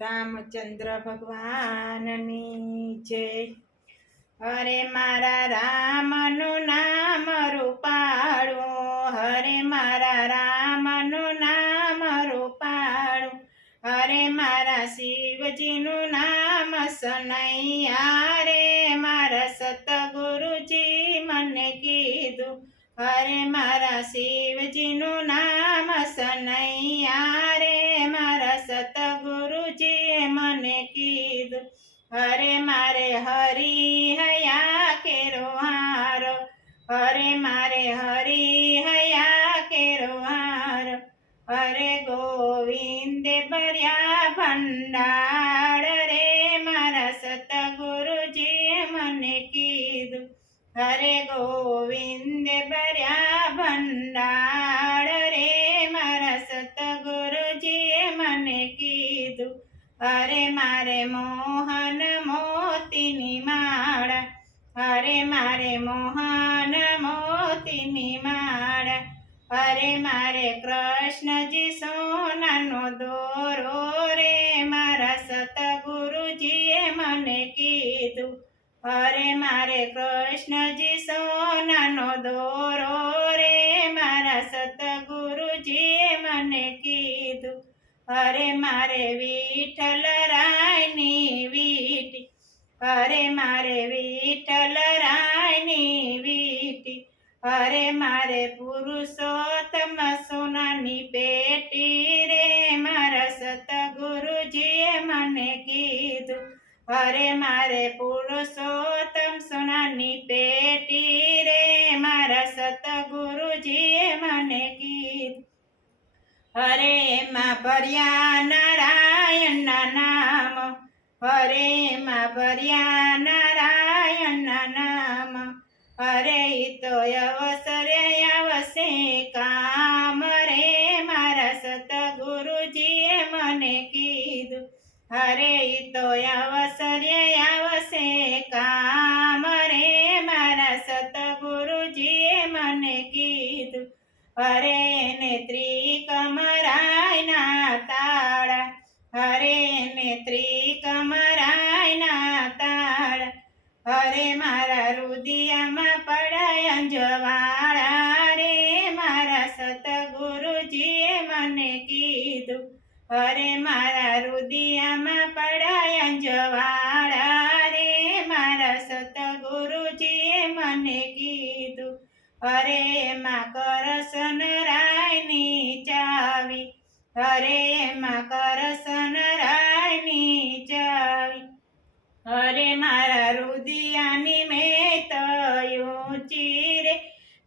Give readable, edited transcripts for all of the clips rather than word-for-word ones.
રામચંદ્ર ભગવાનની જય। હરે મારા રામનું નામ રૂપાળું, હરે મારા રામનું નામ રૂપાળું, હરે મારા શિવજીનું નામ સનૈયા રે, મારા સતગુરુજી મને કીધું, હરે મારા શિવજીનું નામ સનૈયા રે, મારા સતગુરુજીએ મને કીધું, હરે મારે હરી હયા કેરો હારો, હરે મારે હરી હયા કેરો હારો, હરે ગોવિંદે ભર્યા ભંડાર રે, મારા સતગુરુજીએ મને કીધું, હરે ગોવિંદે ભર્યા ભંડાર રે, મારા સતગુરુજીએ મને કીધું, હરે મારે મોહન મોતીની માળા, હરે મારે મોહન મોતીની માળા, હરે મારે કૃષ્ણજી સોનાનો દોરો રે, મારા સતગુરુજીએ મને કીધું, હરે મારે કૃષ્ણજી સોનાનો દોરો રે, મારા સતગુરુજીએ મને કીધું, હરે મારે વિઠ્ઠલ રાયની વીટી, હરે મારે વિઠ્ઠલ રાયની વીટી, હરે મારે પુરુષોત્તમ સોનાની પેટી રે, મારા સતગુરુજીએ મને કીધું, હરે મારે પુરુષોત્તમ સોનાની પેટી રે, મારા સતગુરુજીએ મને કીધું, હરે એમાં ભર્યા નારાયણના નામ, હરે એમાં ભર્યા નારાયણના નામ, હરે તો અવસરે આવશે કામ રે, મારા સતગુરુજીએ મને કીધું, હરે તો અવસરે આવશે કામ રે, મારા સતગુરુજીએ મને કીધું, હરે એને ત્રિકમરાયના તાળા, હરે એને ત્રિકમરાયના તાળા, હરે મારા રુદિયામાં પડાય અંજવાળા રે, મારા સતગુરુજીએ મને કીધું, હરે મારા રુદિયામાં પડાય અંજવાળા રે, મારા સતગુરુજીએ મને કીધું, હરે એમાં કરશન રાયની ચાવી, હરે એમાં કરશન રાયની ચાવી, હરે મારા રુદિયાની મેં તો ઊંચી રે,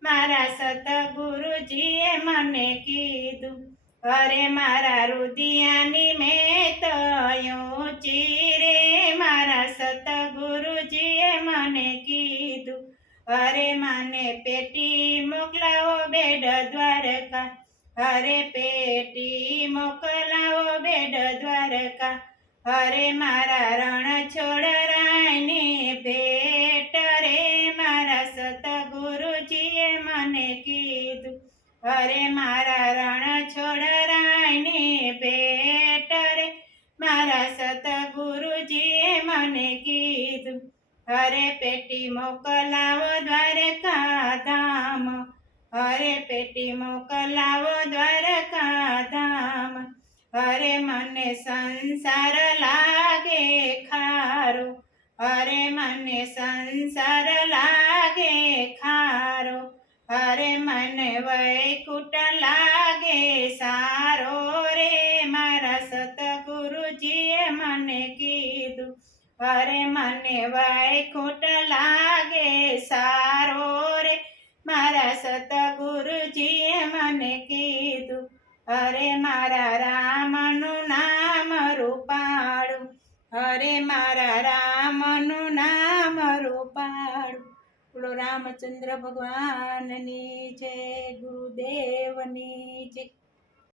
મારા સતગુરુજીએ મને કીધું, હરે મારા રુદિયાની મેં તો ઊંચી રે, મારા સતગુરુજીએ મને કીધું, હરે મને પેટી મોકલાવો બેડ દ્વારકા, હરે પેટી મોકલાવો બેડ દ્વારકા, હરે મારા રણછોડ રાયની ભેટ રે, મારા સતગુરુજીએ મને કીધું, હરે મારા રણછોડ રાયની ભેટ રે, મારા સતગુરુજીએ મને કીધું, હરે પેટી મોકલાવો દ્વારકા ધામ, હરે પેટી મોકલાવો દ્વારકા ધામ, હરે મને સંસાર લાગે ખારો, હરે મને સંસાર લાગે ખારો, હરે મને વૈકુંઠ લાગે સારો રે, મારા સતગુરુજીએ મને કીધું, હરે મને વૈકુંઠ લાગે સારો રે, મારા સતગુરુજીએ મને કીધું, હરે મારા રામનું નામ રૂપાળું, હરે મારા રામનું નામ રૂપાળું। બોલો રામચંદ્ર ભગવાનની જય, ગુરુદેવની જય।